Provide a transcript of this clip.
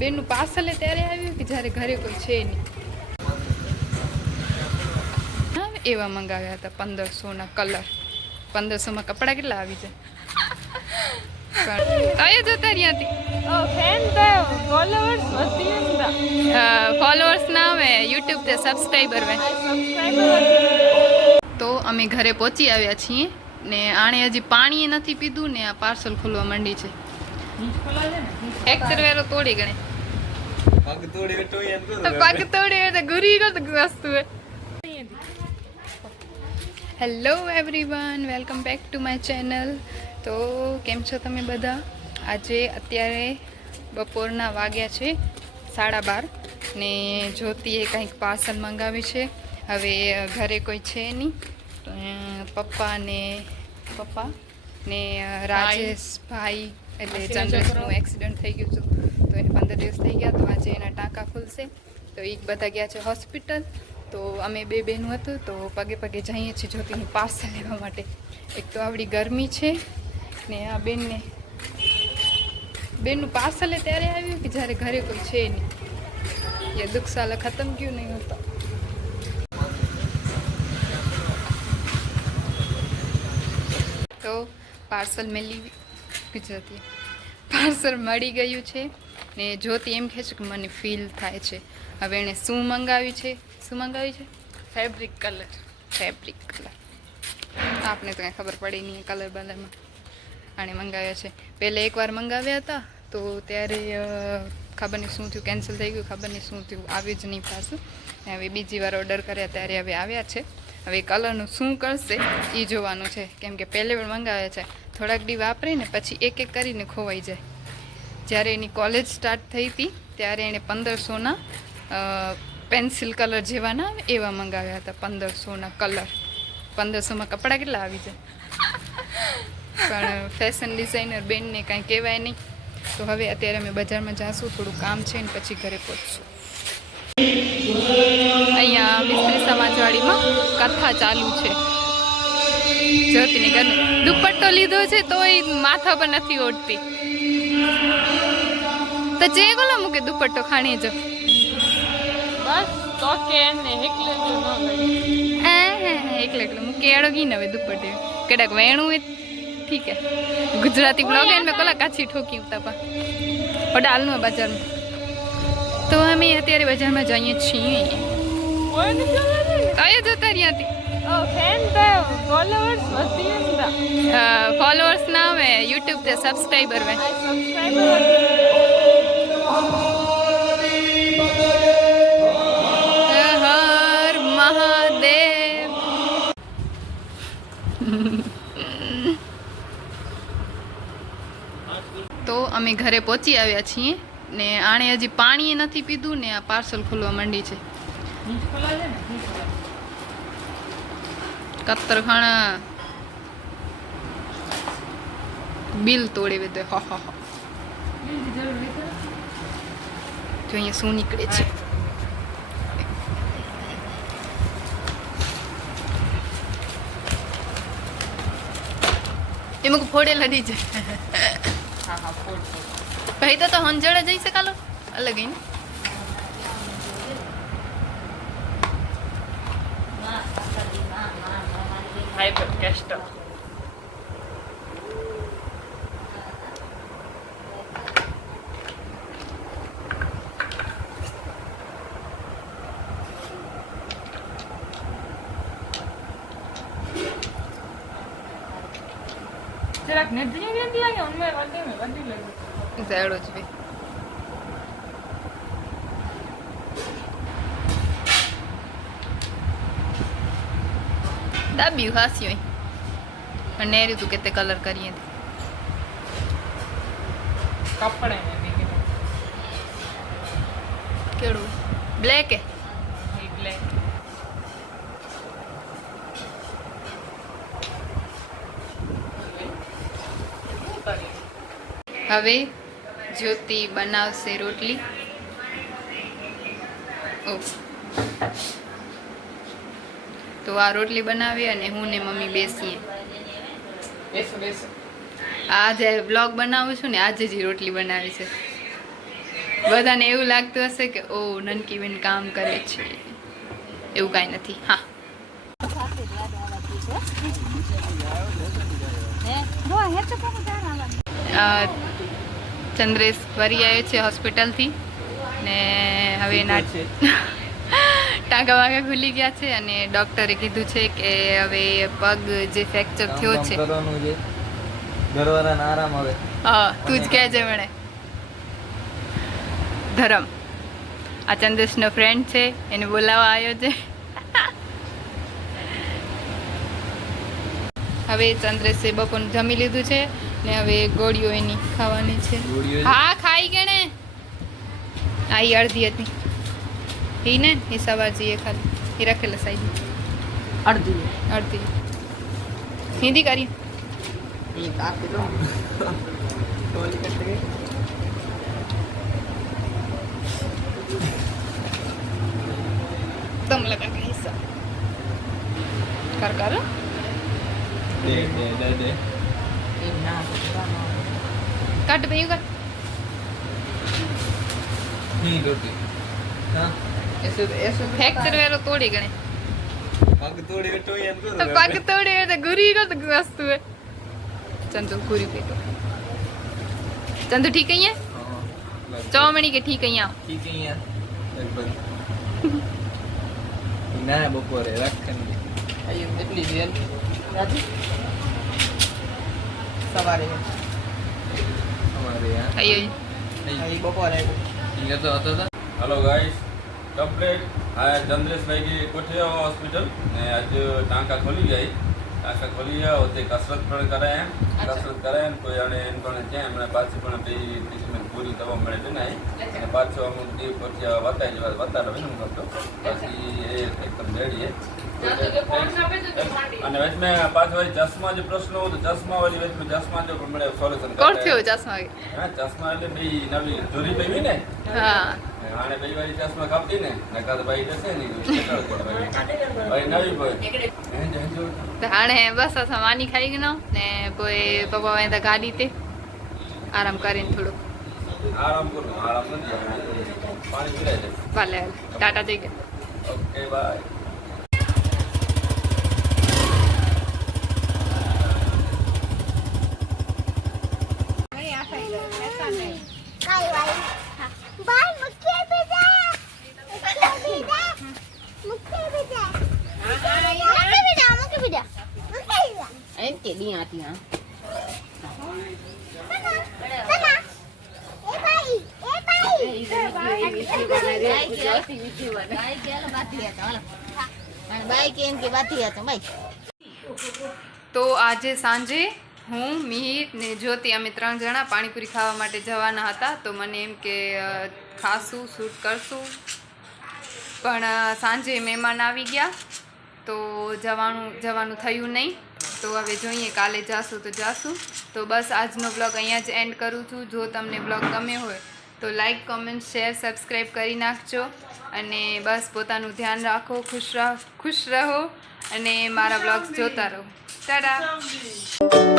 બેનનું parcel ત્યારે આવ્યું કે જ્યારે ઘરે કોઈ છે નહીં. હા, એવા મંગાવ્યા હતા 1500ના કલર. 1500માં કપડાં કેટલા આવી જાય? કયો જોતા ત્યાંથી ફોલોઅર્સ ના આવે યુટ્યુબ તે સબસ્ક્રાઈબર વે. તો અમે ઘરે પહોંચી આવ્યા છીએ ને આણે હજી પાણી નથી પીધું ને આ પાર્સલ ખોલવા માંડી છે. એક્સર વેરો તોડી ગણે પગ તોડી તો ગુરી તો વસ્તુ હે. Hello everyone, welcome back to my channel. તો કેમ છો તમે બધા? આજે અત્યારે બપોરના વાગ્યા છે 12:30 ને જ્યોતિએ કંઈક પાર્સલ મંગાવ્યું છે. હવે ઘરે કોઈ છે નહીં. પપ્પા ને રાજેશભાઈ એટલે ચંદ્રેશનું એક્સિડન્ટ થઈ ગયું હતું તો એને 15 દિવસ થઈ ગયા. તો આજે એના ટાંકા ખુલશે તો એ બધા ગયા છે હોસ્પિટલ. તો અમે બે બહેનું હતું તો પગે પગે જઈએ છીએ જ્યોતિની પાર્સલ લેવા માટે. એક તો આવડી ગરમી છે ને આ બેનનું પાર્સલ ત્યારે આવ્યું કે જ્યારે ઘરે કોઈ છે નહીં. એ દુઃખ સાલા ખતમ ક્યું નહીં હોતા. તો પાર્સલ પાર્સલ મળી ગયું છે ને જ્યોતિ એમ કહે છે કે મને ફીલ થાય છે. હવે એણે શું મંગાવ્યું છે? Fabric colour. આપને તો કાંઈ ખબર પડી નહીં કલર બલરમાં. આણે મંગાવ્યા છે. પહેલાં એકવાર મંગાવ્યા હતા તો ત્યારે ખબર નહીં શું થયું, કેન્સલ થઈ ગયું, ખબર નહીં શું થયું, આવ્યું જ નહીં પાછું. હવે બીજી વાર ઓર્ડર કર્યા ત્યારે હવે આવ્યા છે. હવે કલરનું શું કરશે એ જોવાનું છે, કેમ કે પહેલે પણ મંગાવ્યા છે. થોડાક દી વાપરે ને પછી એક એક કરીને ખોવાઈ જાય. જ્યારે એની કોલેજ સ્ટાર્ટ થઈ હતી ત્યારે એણે 1500ના પેન્સિલ કલર જેવાના આવે એવા મંગાવ્યા હતા. 1500ના કલર. 1500માં કપડાં કેટલા આવી જાય? પણ ફેશન ડિઝાઇનર બેનને કાંઈ કહેવાય નહીં. તો હવે અત્યારે અમે બજારમાં જાશું, થોડું કામ છે ને પછી ઘરે પહોંચશું. અહીંયા મિસ્ત્રી સમાજવાડીમાં કથા ચાલુ છે. જ્યોતિને ઘર દુપટ્ટો લીધો છે તો એ માથા પર નથી ઓઢતી. તો જે ગોલો મૂકે દુપટ્ટો ખાણી જો બસ તો કે ને એકલે જો ન ગઈ એકલે મૂકે એડો ગઈ ને હવે દુપટ્ટે કડાક વેણું એ ઠીક હે. ગુજરાતી બ્લોગ એન મે કોલા કાચી ઠોકી ઉતાપા ઓડા હાલનું બજારમાં. તો અમે અત્યારે બજારમાં જઈએ છીએ. કયો જોતા ત્યાંથી ફોલોઅર્સ ના આવે યુટ્યુબ તે સબસ્ક્રાઈબર વે. હર મહાદેવ. તો અમે ઘરે પહોંચી આવ્યા છીએ ને આણે હજી પાણી નથી પીધું ને આ પાર્સલ ખોલવા માંડી છે. કત્તરખાણા બિલ તોડી દે. જો અહીંયા શું નીકળે છે. એમાં ફોડેલા દી જાય. ભાઈ તો હંજળે જઈશે કાલો અલગ ને. જરાક નજરી નથી લાગે ઉનમે વધી લાગે ઝેડો જ ભી. દાબ્યું હાસ્યું પણ નેર્યું તું કેતે કલર કરીએ કપડે કેળું બ્લેક હે બ્લેક. હવે જ્યોતિ બનાવશે રોટલી. તો આ રોટલી બનાવી અને હું ને મમ્મી બેસીએ. આ જે બ્લોગ બનાવું છું ને આજે જ રોટલી બનાવી છે. બધાને એવું લાગતું હશે કે ઓ નનકી બેન કામ કરે છે, એવું કાંઈ નથી. હા, ચંદ્રેશ ફરી આવ્યો છે હોસ્પિટલથી ને હવે એના ટાંકા વાગા ખુલી ગયા છે અને ડૉક્ટરે કીધું છે કે હવે પગ જે ફ્રેક્ચર થયો છે ઘરવાળાને આરામ આવે. હા, તું જ કહેજે મને. ધરમ આ ચંદ્રેશનો ફ્રેન્ડ છે, એને બોલાવવા આવ્યો છે. હવે ચંદ્રેશે બપોરનું જમી લીધું છે ને હવે ગોળીઓ એની ખાવાની છે. હા, ખાઈ ગણે. આ ઈ અડધી હતી ઈ ને એ સવારજી એ ખાલી એ રાખેલા સાઈડ અડધી હિન્દી કરી दम लगा के हिस्सा कर દે कट पे कर નહીં કરતી. હા, ફ્રેક્ચર વેલો તોડી ગણે પગ તોડી તો એમ કરો. પગ તોડી તો ગુરી નો તો વસ્તુ હે. ચંદુ ગુરી પેટો ચંદુ ઠીક અહીંયા ચોમણી કે ઠીક અહીંયા ઠીક અહીંયા લગભગ ના બપોરે રાખવાની એટલી જેલ રાજી સવારે અહીંયા બપોરે તો હતો हेलो गाइस कंप्लीट आया चंद्रेश भाई की कोठे हॉस्पिटल ने आज टाँका खोली गई टाँका खोली है होते कसरत पण कराए हैं कसरत कराए हैं कोई अने इन पण जे हमने पाછી પણ બે ટ્રીટમેન્ટ પૂરી થવા મળે છે ને અને પાછો અમુક દી પછી વતાઈ જવા વતા રહે ને કરતો પછી એ એકદમ રેડી है અને વચમે પાછો ચશ્મા જે પ્રશ્ન હોય તો ચશ્મા વાળી વચમે ચશ્મા જો મળે સોલ્યુશન કોણ થયો ચશ્મા હા ચશ્મા એટલે બે નવી જોરી પઈ ને હા આને બે વાળી ચશ્મા કાપતી ને નકા તો ભાઈ જશે ને ભાઈ નવી ભાઈ હાણે બસ માની ખાઈ ગયો ને કોઈ પપ્પા વાંધા ગાડી તે આરામ કરીને થોડુંક આરામ કરું આરામ નથી પાણી પીરાય છે ભલે ટાટા જઈ ગયા ઓકે બાય તો આજે સાંજે હું મિહિર ને જ્યોતિ અમે 3 જણા પાણીપુરી ખાવા માટે જવાના હતા તો મને એમ કે ખાશું શૂટ કરશું પણ સાંજે મહેમાન આવી ગયા તો જવાનું થયું નહીં તો હવે જોઈએ કાલે જાશું તો જાશું તો બસ આજનો બ્લોગ અહીંયા જ એન્ડ કરું છું જો તમને બ્લોગ ગમે હોય તો લાઈક કમેન્ટ શેર સબસ્ક્રાઈબ કરી નાખજો અને બસ પોતાનું ધ્યાન રાખો ખુશ રહો અને મારા બ્લોગ્સ જોતા રહો ટાટા